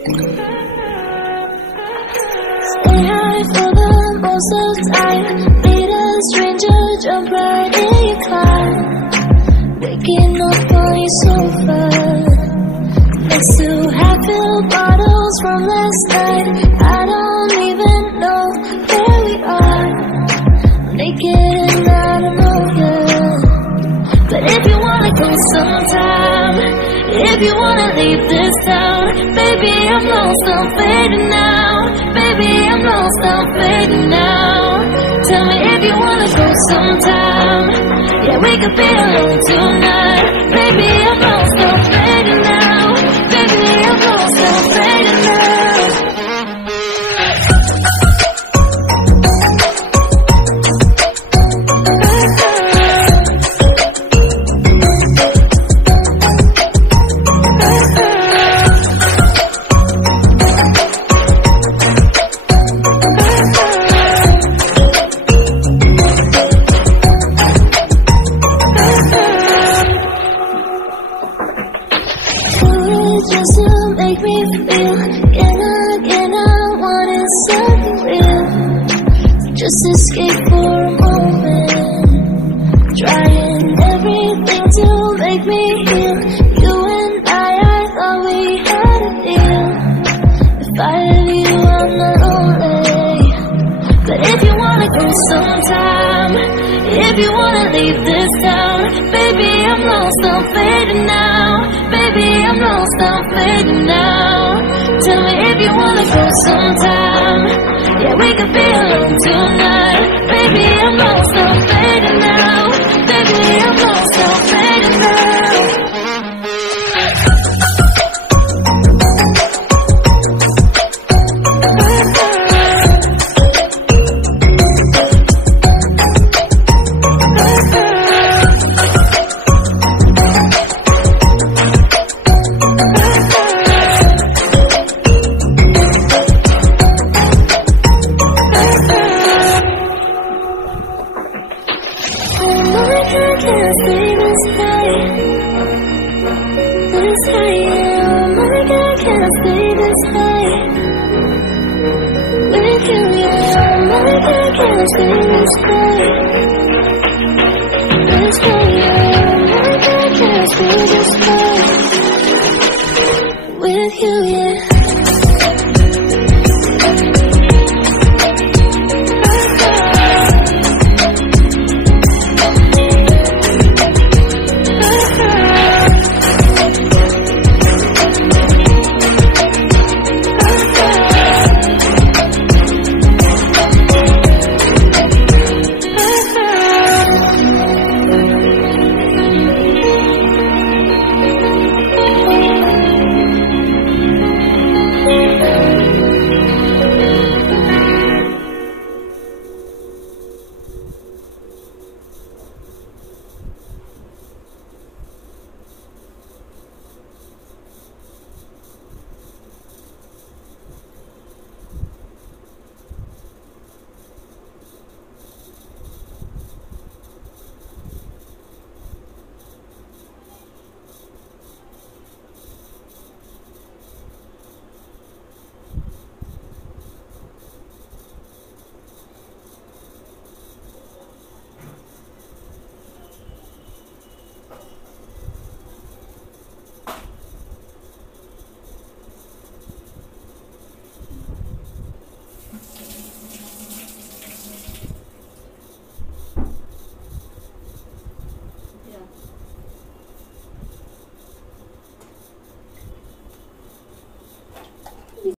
Stay high for the most of the time. Meet a stranger, jump right in your car. Waking up on your sofa next to half-filled bottles from last night. I don't even know where we are. Naked and I don't know you. But if you wanna go sometime, if you wanna leave this town, baby, I'm lost, I'm fading now. Baby, I'm lost, I'm fading now. Tell me if you wanna go sometime. Yeah, we could be alone tonight. Baby, I'm lost, I'm fading now. Baby, I'm lost, I'm fading now. Just to make me feel again, I wanted something real. Just escape for a moment, trying everything to make me heal. You and I thought we had a deal. If I leave you, I'm not lonely. But if you wanna go sometime, if you wanna leave this town, baby, I'm lost, I'm fading now. Baby, I'm lost, I'm fading now. Tell me if you wanna go sometime. Yeah, we could be alone tonight. Baby, I'm lost, I'm fading now. Baby, I'm lost, I'm fading now. With you, yeah.